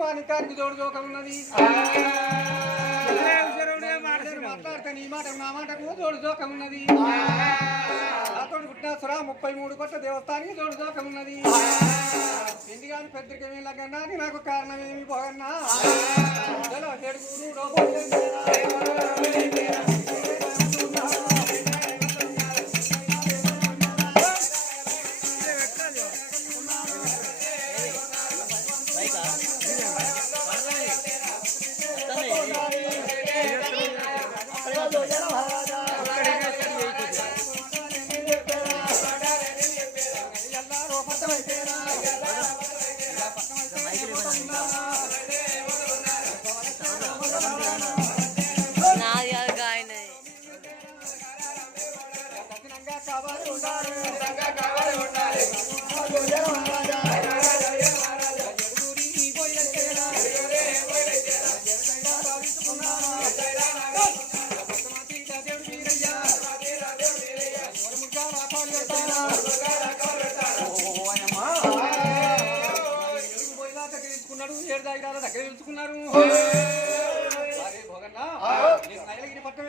మానికానికి జోడు జోకం ఉన్నది మాట్లాడితే నీ మాట నా మాటకు జోడు జోకం ఉన్నది నాతోడు పుట్టిన 33 కోట్ల దేవస్థానికి జోడు జోకం ఉన్నది ఇంటిగాని పెద్దరికమేం లగ్గన్నా నాకు కారణం ఏమి పోగన్నా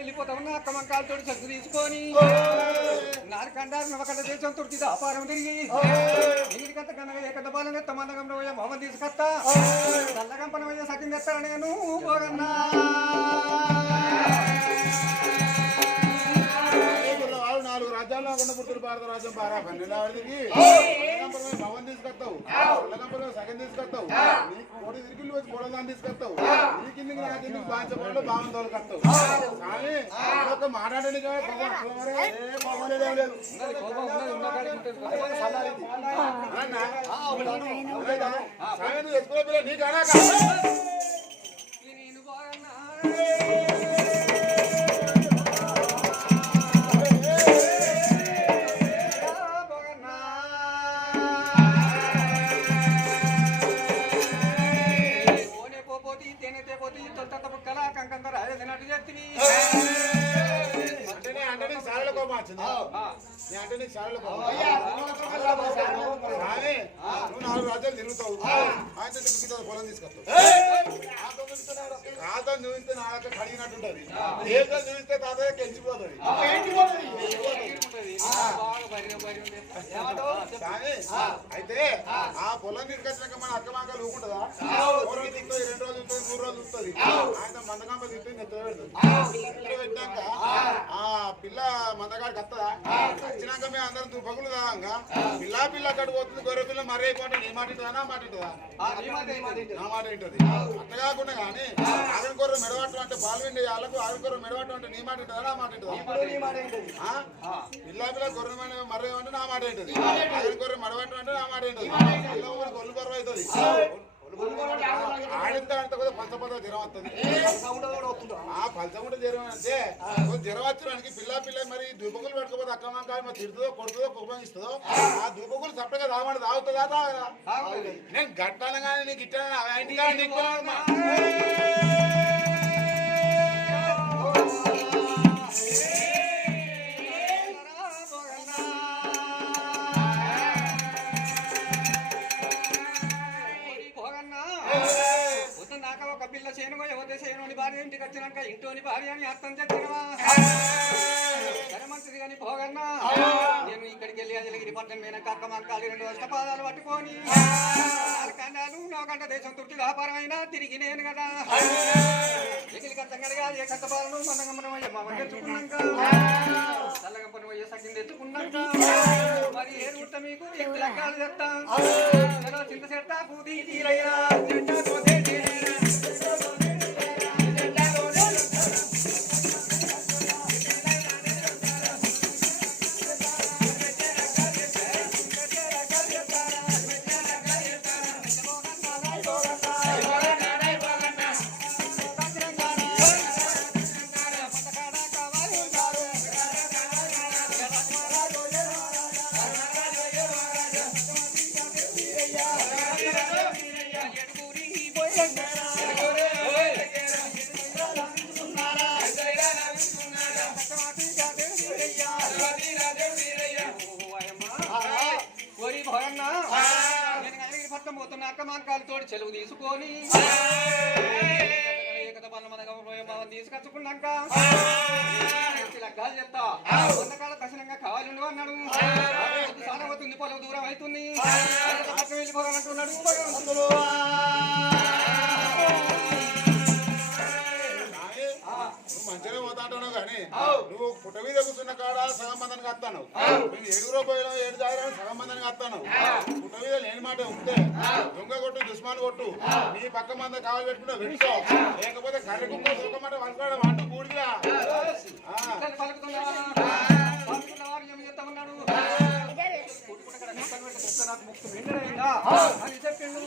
వెళ్ళిపోతామన్నా అక్క మంకాలతో సగ్గు తీసుకొని నారకండారు నవకండ దేశం తొడిచి అపారం తిరిగి ఇంటికంత కన్నగా ఏకంత బాలం ఎత్త మందగంలో పోయే మొహం తీసుకొస్తా చల్లగంపన పోయే సగ్గిని తెస్తాను నేను పోగన్నా రాజ్యాల్లో కొండ పుడుతులు భారత రాజ్యం బారాడికి భవన్ తీసుకొస్తావు ఉల్లగంపలో సగం తీసుకొస్తావు నీకు కోటి తిరిగిళ్ళు వచ్చి కోడదాన్ని తీసుకొస్తావు నీ కిందికి నా కిందికి బాంచపడలో బాగా తోలుకొస్తావు కానీ ఒక మాట్లాడని లేదు నీకు అనా అంటే నీకు సార్లు నువ్వు 4 రాజ్యాలు తిరుగుతావు ఆయన పొలం తీసుకొస్తావు తాత చూపిస్తే నా దగ్గర కడిగినట్టుంటది ఏదో చూపిస్తే తాతయ్య గెలిచిపోతుంది అయితే ఆ పొలం తీసుకొచ్చినాక మన అక్క మాకలు ఊకుంటుందా 2 రోజులు ఉంటుంది 3 రోజులు ఉంటుంది ఆయన మందకంప తింటే నెత్తి పెట్టాక ఆ పిల్ల మందగాడికి వస్తుందా వచ్చినాక మేము అందరం దుబ్బకులు కాగా పిల్ల అక్కడికి పోతుంది గొర్రె పిల్ల మరీ అయిపోతే నీ మాట ఇంటుందా నా మాట ఇంటుందా నా మాట ఇంటది అట్లా కాకుండా కానీ ఆవిడ గొర్రె మెడవటం అంటే పాలు విండి వాళ్ళకు ఆవిడ గొర్రె మెడవటం అంటే నీ మాట ఇంటుందా నా మాట ఇంటుందా పిల్ల గొర్రె మర్ర అంటే నా మాట ఏంటది ఆవిడ గొర్రె మెడవటం అంటే నా మాట ఏంటది గొల్లు గొర్రె అవుతుంది ఆడింత అంటే కూడా పంచపద జ్వరం వస్తుంది ఆ పంచముట జ్వరం అంటే జ్వరం వచ్చడానికి పిల్ల మరి దూపకులు పెట్టుకోపోతే అక్క కాదు మరి తిడుతుందో కొడుతుందో ఉపయోగిస్తుందో ఆ దూపకులు సపరేట్గా తాగమంటే తాగుతుందా తాగదా నేను గట్టాను కానీ నీకు ఇట్లా ఇంటికా నీకు పిల్ల చేనుగో ఎవరి చేనుని భార్య ఇంటికి వచ్చినాక ఇంట్లోని భార్య అని అర్థం చెప్పినవా ధనమంత్రి అని పోగన్నా నేను ఇక్కడికి వెళ్ళి అజలగిరి పట్టణం మీద కక్క మంకాలి 2 అష్టపాదాలు పట్టుకొని 4 కన్నాలు 1 గంట దేశం తుర్తి వ్యాపారం అయినా తిరిగి నేను కదా ఎగిలి కట్టంగా ఏ కట్టపాలను మందగమ్మనం అయ్యే మమ్మ తెచ్చుకున్నాక చల్లగంపనం అయ్యే సగ్గిని తెచ్చుకున్నాక మరి ఏ రూట మీకు ఎక్కువ లెక్కలు చెప్తా చింత చెట్ట పూది తీరయ్యా చెట్ట పోతే ఓరి భయన్నా నేను కనగిరి పట్టం పోతున్న అక్క మాంకాలతోటి చెలువు తీసుకొని తీసుకొచ్చుకున్నాక లగ్గాలు చెప్తా వందకాల దర్శనంగా కావాలి అన్నాడు చాలా అవుతుంది పొలం దూరం అవుతుంది పక్కన వెళ్ళిపోవాలంటున్నాడు భగవంతుడు మంచిగా పోతా అంటున్నావు కానీ నువ్వు పుట్ట మీద కూర్చున్న కాడ సగం మందిని కత్తాను నేను 7 రూపాయలు 7 జాగ్రత్త సగం మందిని కత్తాను పుట్ట మీద లేని మాట ఉంటే దొంగ కొట్టు దుష్మాన్ కొట్టు నీ పక్క మంద కావాలి పెట్టుకుంటే పెట్టుకో లేకపోతే కర్ర కుక్క దొరకమాట వంచుకోవడం అంటూ కూడిగా నాకు ముక్కు నిండైందా అని చెప్పిండు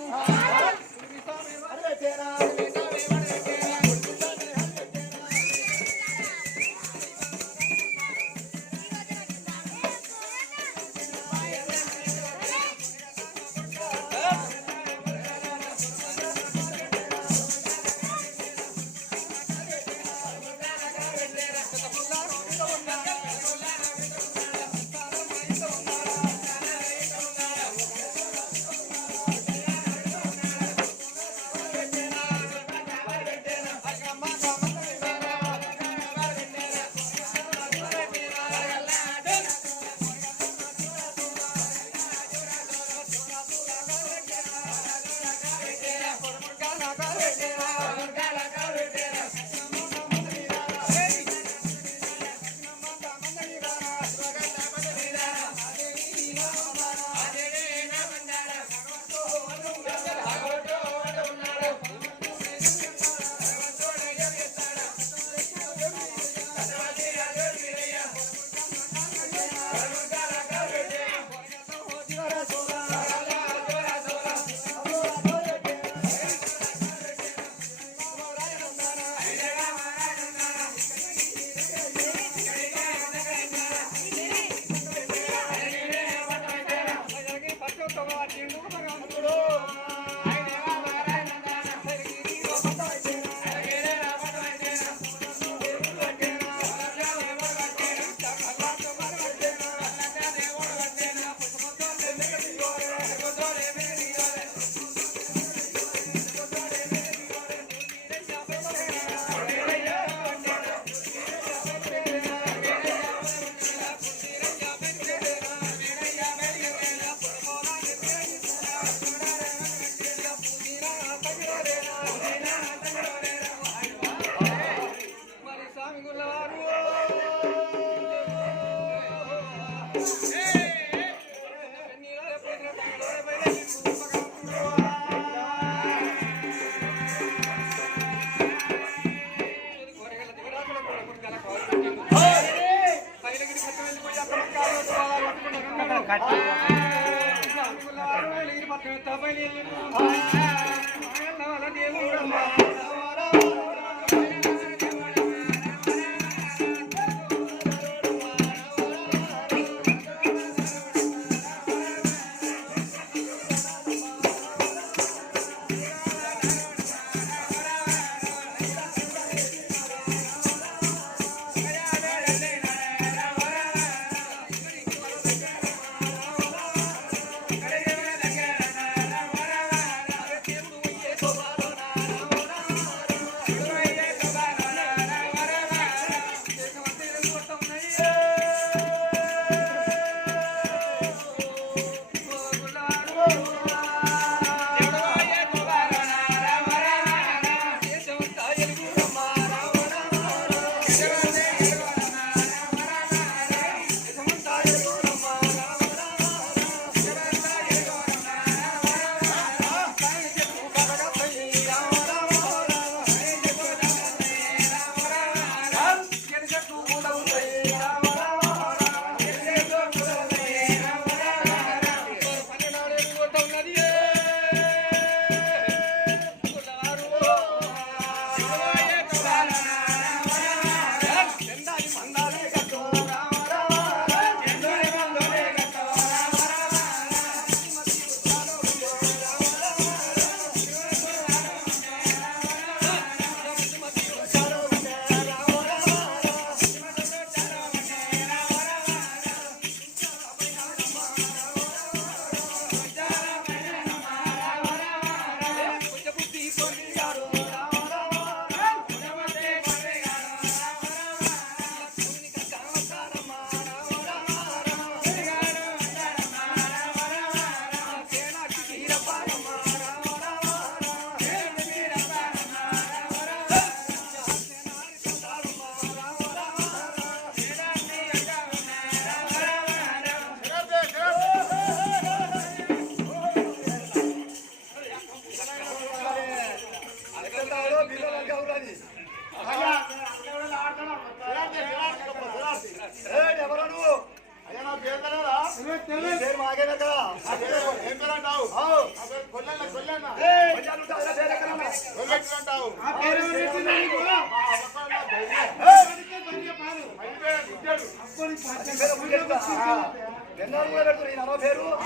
పెట్టినట్టావు ఆ పేరు ఎవరు పెట్టిండ్రు నీకు? మా అవ్వకాళ్ళ ధైర్యం. అందుకే భార్య పాలు. అయిపోయా గుడ్డాడు. అప్పటి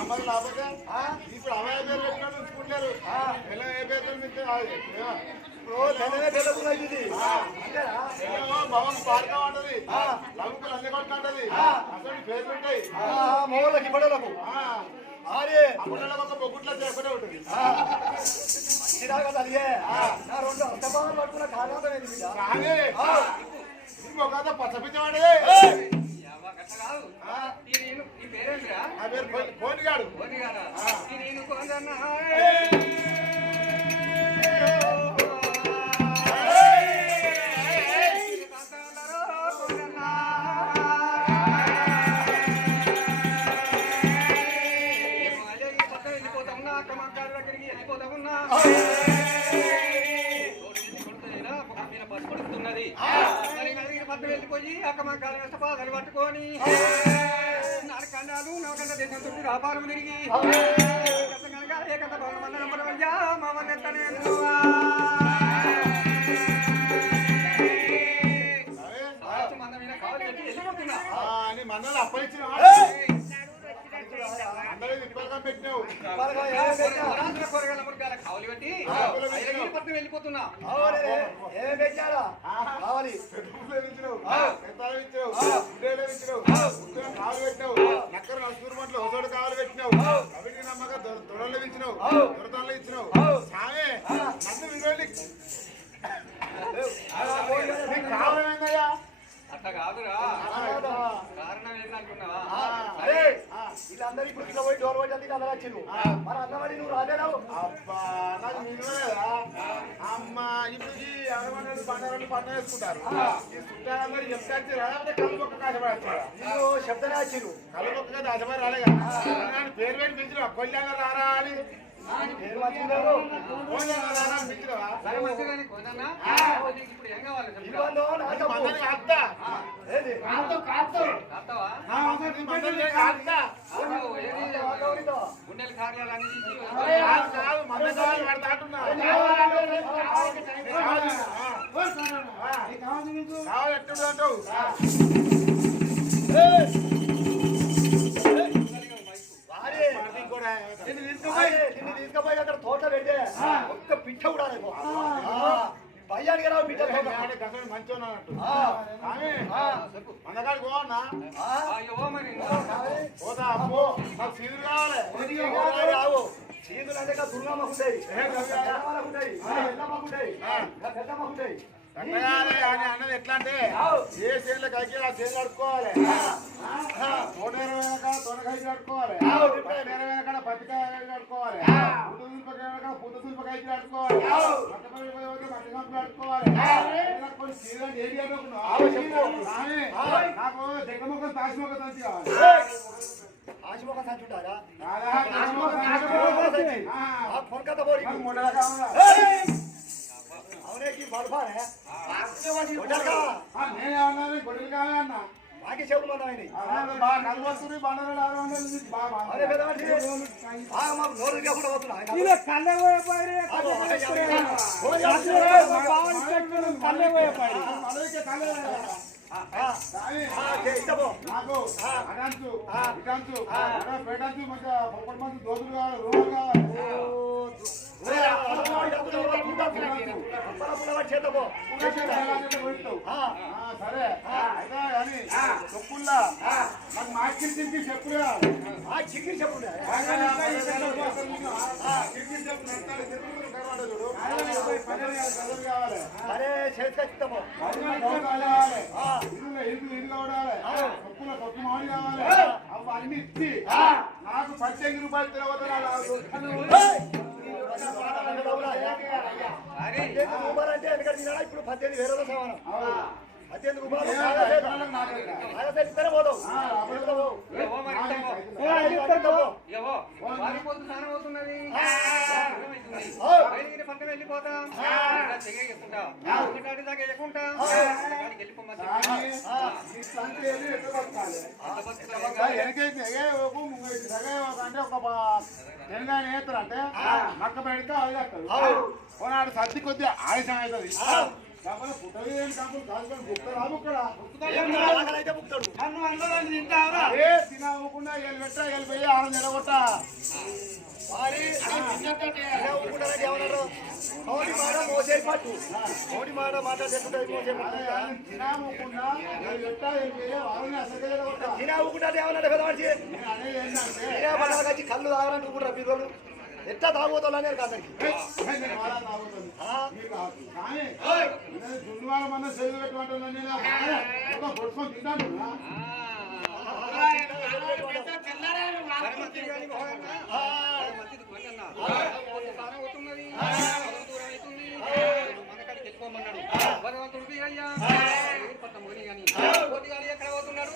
మరి లేకపోతే ఇప్పుడు అవయ పేరు పెట్టినట్టు ఉంచుకుంటారు పిల్ల ఏ పేరు మీకు భవన్ పార్కం అంటది లవ్వుకు అన్ని కొడుకుంటది అసలు పేరు పెట్టాయి మోళ్ళకి బడలకు అప్పుడు ఒక బొగ్గుట్లో చేయకుండా ఉంటుంది కానీ ఇంకొక పచ్చపించమండి నీ పేరేంద్రా నా పేరు కోటిగాడు నేను కొందన్నా వెళ్ళిపోయి అక్క మా కాలం పాదాలు పట్టుకొని నరకండాలు నవకండ దేశం చుట్టూ వ్యాపారం తిరిగి కనుక ఏకంత భవనం వల్ల నమ్మడమయ్యా మా వల్ల మందమైన కావాలి పెట్టి వెళ్ళిపోతున్నా అని మందలు అప్పగించిన అందరూ తిప్పలుగా పెట్టినావు కూరగాయల మురగాయల కావాలి పెట్టి పట్నం వెళ్ళిపోతున్నా కావాలి కాలు పెట్టినావు నక్కర నలుగురు మంటలు ఒకచోట కాలు పెట్టినావు అవిటి నమ్మక దొరలు ఇచ్చినావు దొరతలు ఇచ్చినావు సామే నన్ను వినోడి కారణం ఏందయ్యా అట్లా కాదురా కారణం ఏంటంటున్నావా వీళ్ళందరూ ఇప్పుడు ఇట్లా పోయి డోర్ పోయి అందరూ వచ్చిండు మరి అన్నవాడి నువ్వు రాలేరావు అబ్బా నాకు వినలేదా అమ్మ ఇప్పుడు ఈ అరవై పండుగలు పండుగ వేసుకుంటారు ఈ చుట్టాలందరూ చెప్తే రాకపోతే కలుపొక్క కాశపడి వచ్చారా నీకు శబ్దనే వచ్చిండు కలుపొక్క కాశపడి రాలేగా పేరు పెట్టి పెంచిన కొల్లాగా రారా అని పేరు వచ్చిందారు సరే మంచిగానే కొందన్నా ఇప్పుడు ఏం కావాలి ఇవ్వందో నా తప్పు. ఏది? కాస్తావా గుండెలు కార్యాలు అన్ని తీసి ఎట్టుంటావు నిన్ను తీసుకుపోయి అక్కడ తోట పెట్టే ఒక్క పిట్ట కూడా రేపు భయ్యానికి రావు పిట్ట తోట మంచిగా కానీ అందకాడికి పోవన్నా పోతా అమ్మో నాకు సీదులు కావాలి రావు చీదులు అంటే దుర్గమ్మకు ఉంటాయి ఉంటాయి పెద్దమ్మకు ఉంటాయి అన్నది ఎట్లా అంటే ఏ చేనులకు అయితే ఆ చేనులు అడుక్కోవాలి తోటేర వెనక తోటకాయ అడుక్కోవాలి తోటేర వెనక పత్తికాయ అడుక్కోవాలి పుట్ట తుల్పకాయ అడుక్కోవాలి మట్టపల్లి పోయి మట్టి కంపులు అడుక్కోవాలి కొన్ని సీజన్ ఏది నాకు దగ్గర మొక్కలు తాసి మొక్క తంచి కావాలి ఆశమొక సంచుంటారా పొరకత పోయి మొండల కావాలా అవునే బడపానే నేనేమన్నా గొడ్డలు కావాలన్నా మాకే చెవులు మందమైనవి బాగా కలవస్తుంది బండలు అదే పెద్దవాడి మాకు నోరు కూడా పోతున్నా నాకు అడాన్సు ఇటాన్సు పేటాన్సు మంచిగా పొప్పటి మంది దోతులు కావాలి రూములు కావాలి సరే అయితే కానీ చెప్పుల్లా నాకు మాకిరి తిరిగి చెప్పులు చిక్కి చెప్పు కావాలి అరే చేతికిస్తాము ఇది కావాలి తొక్కులో తొక్కు మాడి కావాలి అవి అన్ని ఇచ్చి నాకు 18 రూపాయలు తిరగదు అంటే ఎందుకంటే ఇప్పుడు 18 వేరే సమానం 18 రూపాయలు ఇద్దరే పోతావు పట్టం వెళ్ళిపోతాం వెళ్ళిపోమా వెనకైతే ఎగేవకు ముంగైతే సగేవకు అంటే ఒక తెలంగాణ వేస్తారు అంటే మక్క పెడితే అది కట్టదు ఓనాడు సర్ది కొద్దిగా ఆయుషం అవుతుంది కాకపోతే పుట్టది ఏం కాకుండా కాదుకొని బుక్కడా బుక్కడా ఏ తినవ్వకుండా ఎల్లు పెట్టా ఎల్లు పోయి ఆనం నిలగొట్ట కళ్ళు తాగాలంటుకుంటారు పిల్లలు ఎట్లా తాగుతాలని కాదండి జున్నువారమన్నా సేవలు పెట్టుకుంటున్నా పొడుచుకొని తింటాను భగవంతుడు వీరయ్యా పట్ట మోని కానీ ఎక్కడ పోతున్నాడు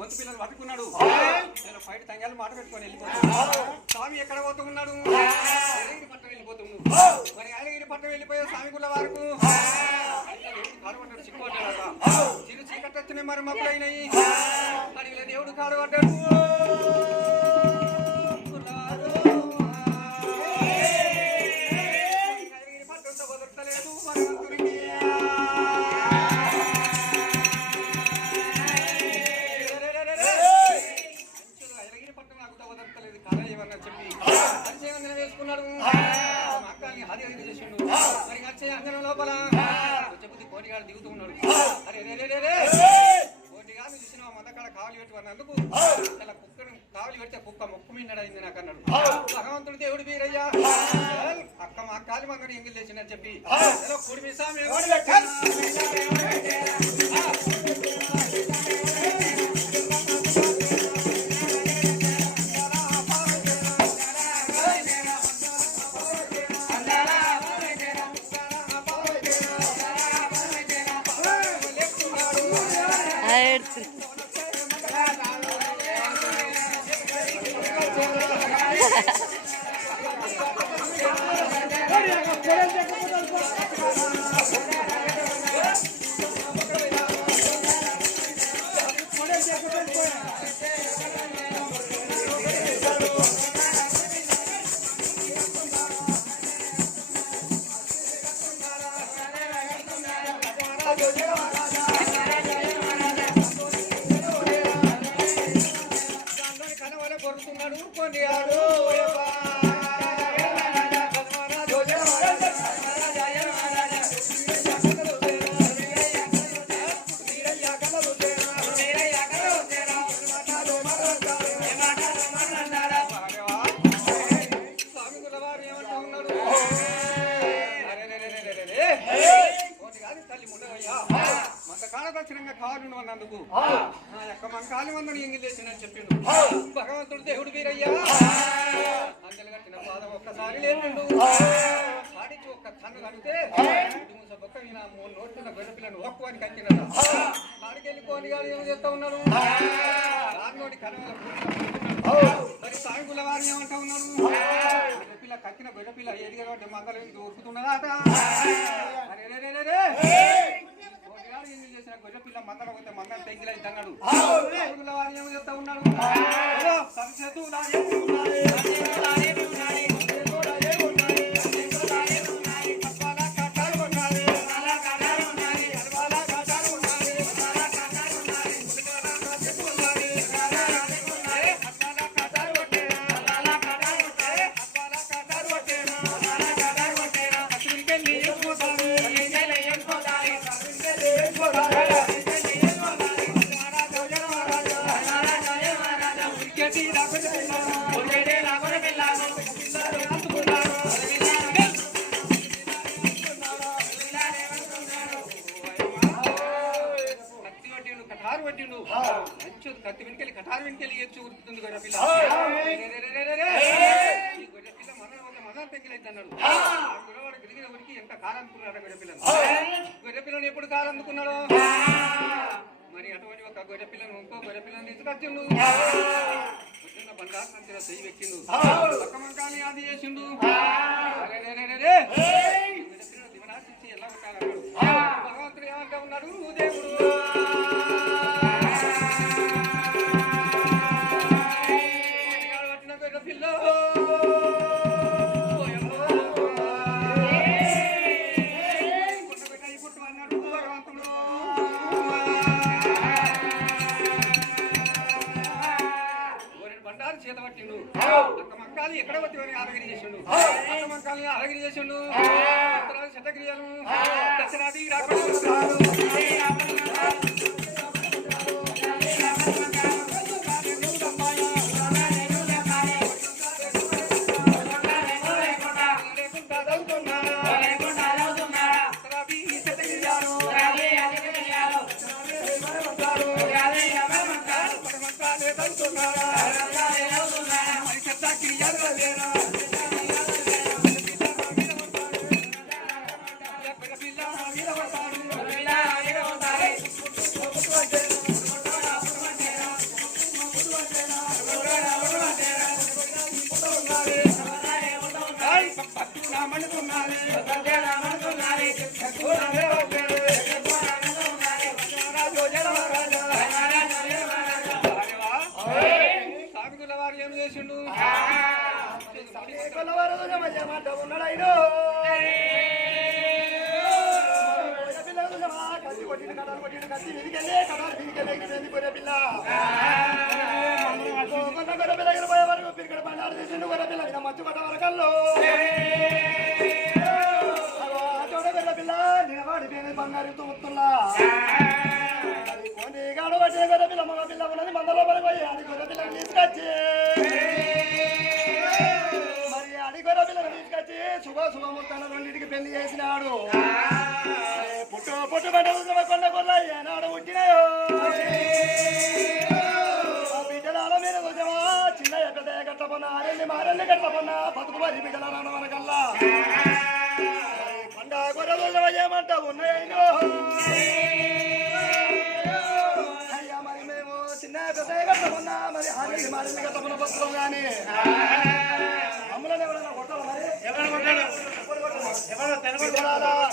గొంతు పిల్లలు పట్టుకున్నాడు నేను బయట తంగాలు మాట పెట్టుకొని వెళ్ళిపోతున్నాడు స్వామి ఎక్కడ పోతున్నాడు యాదగిరి పట్టం వెళ్ళిపోతున్నాడు మరి యాదగిరి పట్టం వెళ్ళిపోయే స్వామి గుళ్ళ వరకు కాడబడ్డాడు చిక్కుపడ్డాడు చిరు చీకటి వచ్చినాయి మరి మబ్బులైనాయి అడిగిన దేవుడు కాడబడ్డాడు యాదగిరి పట్టంతో కుదరతలేదు భగవంతుడికి వేసుకున్నాడు అక్కల్ని హరి చేసిండు మరి వచ్చే అంజనం లోపల చెబుతి కోటిగాడు దిగుతూ ఉన్నాడు అరే రే కోటిగాడు చూసిన మందకాడ కావలి పెట్టి అన్నందుకు ఇలా కుక్కను కావలి పెడితే కుక్క మొక్కు మిన్నడు అయింది నాకు అన్నాడు భగవంతుడు దేవుడు వీరయ్యా అక్క మా కాలి మంగని ఎంగిల్ చేసిందని చెప్పి కుడిమి సామి నా యొక్క మంకాలి వందని ఎంగిల్ చేసిందని చెప్పిండు భగవంతుడు దేవుడు వీరయ్యా అంజలు కట్టిన పాదం ఒక్కసారి లేపిండు ఆడిచి ఒక్క కన్ను కడితే బొక్క మీద నోటున్న గొర్రె పిల్లను ఒక్కు అని కట్టినట ఆడికెళ్ళి కోని గారు ఏం చేస్తా ఉన్నారు రానోటి కన్నుల మరి సాగుల వారిని ఏమంటా ఉన్నారు గొర్రెపిల్ల కట్టిన గొర్రెపిల్ల ఏడిగా మందలు దొరుకుతున్నదాట చేసిన గొర్రెపిల్ల మందల పోతే మందలు తెంగిలై తన్నాడు సాగుల వారిని ఏమో చెప్తా ఉన్నాడు కత్తి వెనుకెళ్ళి కటారు వెనుకెళ్ళి ఉరుకుతుంది గొర్రెపిల్ల ఈ గొర్రెపిల్ల మన తెంగిలైతే అన్నాడు గురవాడు గిరిగిన ఉరికి ఎంత కారనుకున్నాడు గొర్రెపిల్లని ఎప్పుడు కారనుకున్నాడు మరి అటువంటి ఒక గొర్రెపిల్లను ఇంకో గొర్రెపిల్లని తీసుకొచ్చిండు వచ్చిన బంగారు సంచిన చెయ్యి పెట్టిండు పక్కమంకాని అది చేసిండు గొర్రెపిల్లను దివనాశించి ఎలా ఉంటాడన్నాడు భగవంతుడు ఏమంటా ఉన్నాడు దేవుడు ఎక్కడ వచ్చి ఆరగిరి చేసిండు మంకాలని ఆరగిరి చేసిండు శతక్రియలు దశరాది బంగారుతో ముత్తుల్లా గాడు పట్టిన గొర్రె పిల్ల మగ పిల్ల ఉన్నది మందలో పడిపోయి ఆడి గొర్రె పిల్లని తీసుకొచ్చి మరి ఆడి గొర్రె పిల్లని తీసుకొచ్చి శుభముహూర్తాల రెండింటికి పెళ్లి చేసినాడు పుట్టు పుట్టు పడ్డ కొండ గొర్రె ఏనాడు పుట్టినాయో బిడ్డల మీద కొంచెమా చిన్న పెద్ద కట్టపన్నా ఆరెల్లి మారెల్లి కట్టపన్నా బతుకు మరి బిడ్డల మనకల్లా కొండ గొర్రెలు ఏమంటా ఉన్నాయో అయ్యా మరి మేము చిన్న పెద్ద కట్టమన్నా మరి ఆరెల్లి మారెల్లి కట్టమన్న బతుకులు కానీ అమ్మలని ఎవరైనా కొట్టాలి మరి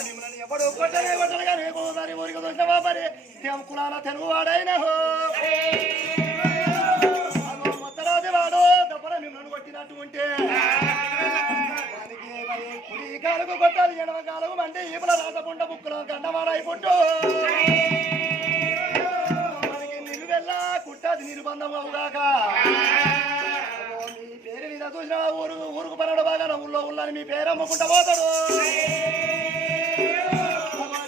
మిమ్మల్ని ఎవడు కొట్టనే కొట్టను కానీ ఒకసారి ఊరికి దొరికినవా మరి కులాల తెలుగు వాడైనా మొత్తరాజు వాడు దప్పన మిమ్మల్ని కొట్టినట్టు ఉంటే కుడి కాలుకు కొట్టాలి ఎడమ కాలుకు అంటే ఈపుల రాసపుంట బుక్కులో గండవాడాయి పుట్టు మనకి నిలువెల్లా కుట్టాది నిర్బంధం అవుగాక మీ పేరు మీద చూసిన ఊరుకు పనడు బాగా ఊళ్ళో ఉల్లని మీ పేరు అమ్ముకుంటా పోతాడు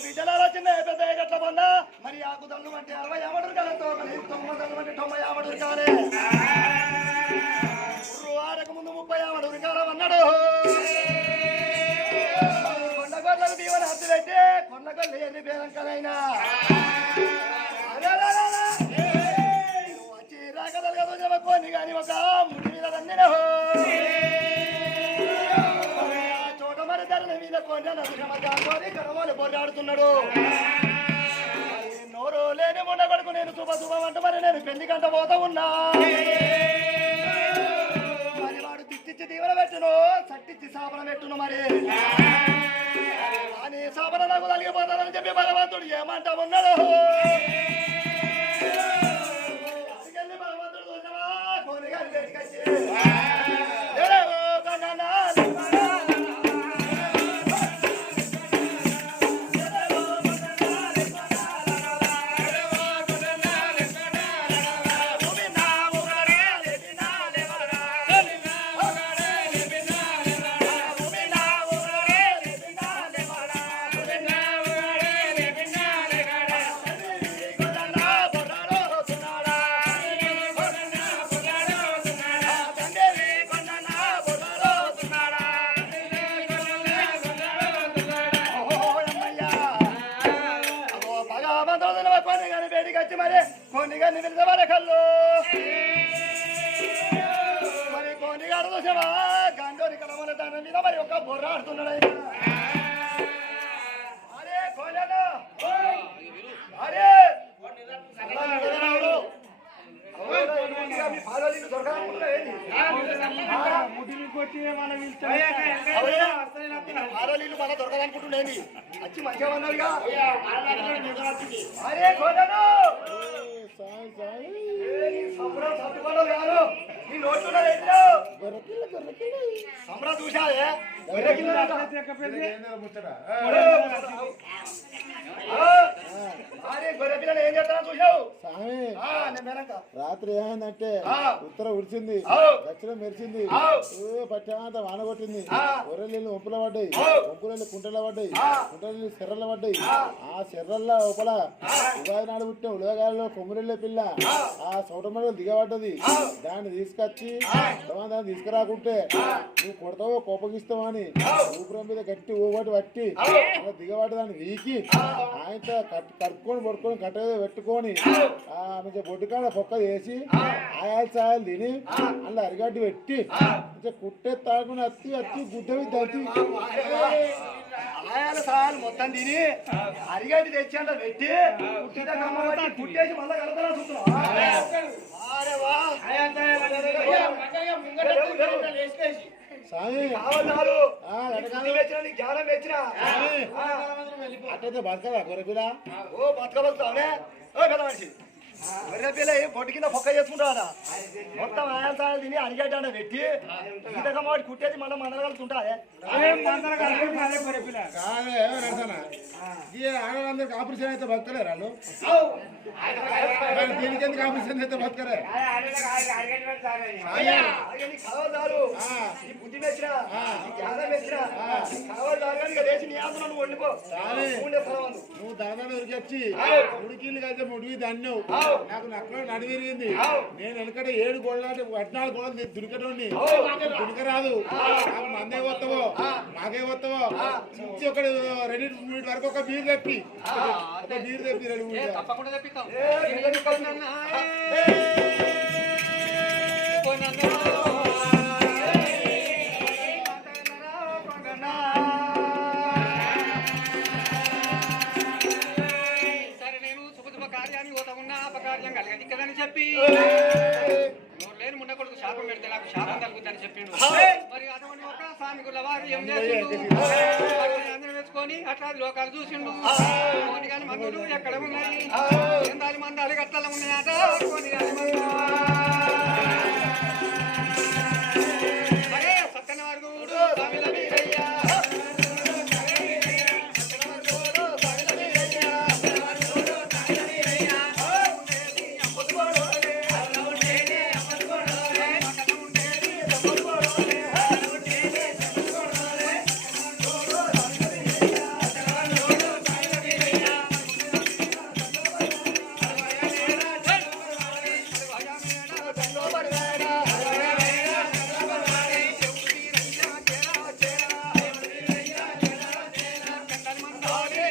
బిడ్డల చిన్న పెద్ద గట్ల పొందా మరి ఆకు తల్లు అంటే 60 ఆమడురు కాలతో 90 అంటే 90 ఆమడురు కాలే ఆడక ముందు 30 ఆమడురు కాలం అన్నాడు కొండగొడ్లకు దీవెన హద్దు పెట్టే కొండగొడ్లు ఎన్ని పేరంకలైనా కానీ ఒక ముడి మీద రండిన చోట మరి ధరల మీద కొన్ని కరమోలు పోరాడుతున్నాడు. నోరు లేని మొండ కొడుకు నేను శుభ అంట మరి నేను పెళ్లి కంట పోతా ఉన్నా. మరి వాడు తిట్టించి తీవ్ర పెట్టును సట్టించి సాపన పెట్టును. మరి అని సాపన నాకు తలిగిపోతానని చెప్పి భగవంతుడు ఏమంట ఉన్నాడు. భగవంతుడు చూసావా కోరి గారి దగ్గరికి కొన్ని కానీ నిలబడే కళ్ళు మరి కొన్ని గారు చూసావా గండోని కలమల దాని మీద మరి ఒక బొర్ర ఆడుతున్నాడు ఆయన. అరే కోలేనా అరే ముడిని కొట్టి మన ఆరోలీలు మన దొరకదనుకుంటుండేది వచ్చి మంచిగా ఉన్నాడుగా. అరే కోలేనా సంబరా చూసావే గొర్రె పిల్లలు ఏం చేస్తారో చూసావు. రాత్రి ఏమైందంటే ఉత్తర ఉడిచింది దక్షిణం మెరిచింది పట్టేమంత వాన కొట్టింది. గొర్రెలు ఒంపుల పడ్డాయి, ఒంపుల కుంటల పడ్డాయి, కుంటలు చెర్రలు పడ్డాయి. ఆ చెర్రల్లో లోపల ఉగాది నాడు పుట్టిన ఉలగాలలో కొమ్మురెళ్ళ పిల్ల ఆ సౌటమడలు దిగబడ్డది. దాన్ని తీసుకొచ్చి దాన్ని తీసుకురాకుంటే నువ్వు కొడతావో కోపగిస్తావా అని ఊపిరం మీద గట్టి ఊబట్టి పట్టి అలా దిగబడ్డ దాన్ని వీకి ఆయనతో కట్టుకొని పడుకొని కట్ట పెట్టుకొని ఆ మంచిగా బొడ్డుకాడ పొక్క వేసి ఆయాలు సాయాలు తిని అలా అరిగడ్డి పెట్టి మంచిగా కుట్టే తాగుని అత్తి అత్తి గుడ్డవి దంచి ఆయాల సాయాలు మొత్తం తిని అరిగడ్డి తెచ్చి అంట పెట్టి కుట్టేసి మళ్ళీ కలతలా చూస్తున్నావు. అట్టయితే బతకదా గొర్రెపిల్ల? ఓ బతకబడుతావునే కదా మనిషి. గొర్రెపిల్ల పొట్టు కింద పొక్క చేసుకుంటాడా మొత్తం ఆయాల సాయాలు తిని అరిగడ్డ పెట్టి ఈతకమ్మ కుట్టేసి మళ్ళీ మందర కలుపుతుంటాడే. ఆడవాళ్ళందరికి ఆపరేషన్ అయితే బతకలేరు వాళ్ళు. దీనికి ఎందుకు ఆపరేషన్ అయితే బతకలే? కలవదారు ఈ బుద్ధి మెచ్చినా ఈ జ్ఞానం మెచ్చినా కలవదారు కానీ దేశ నియామం వండిపో. నువ్వు దాదాపు ఉరికొచ్చి ఉడికిళ్ళు కలిసి ముడివి దన్నావు. నాకు నక్కలో నడివిరిగింది. నేను వెనకటే 7 గోళ్ళ 14 గోళ్ళ దురికటోండి దురికరాదు. మందే వస్తావో మాకే వస్తావో నుంచి ఒక 2 మినిట్ వరకు ఒక బీరు తెప్పి తప్పకుండా తెప్పిస్తాం. అపకార్యం కలగది కదని చెప్పి నోరు లేని మున్న కొడుకు శాపం పెడితే నాకు శాపం కలుగుతుందని చెప్పిండు. మరి అటువంటి ఒక స్వామి గుళ్ళ వారు ఏం చేసిండు అందరూ వేసుకొని అట్లా లోకాలు చూసిండు. కోని కాని మందులు ఎక్కడ ఉన్నాయి, ఎందాలి మందాలు గట్ల ఉన్నాయట. కోని కాని అరే సక్కన వాడు స్వామిల మీరయ్యా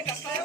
కట్ట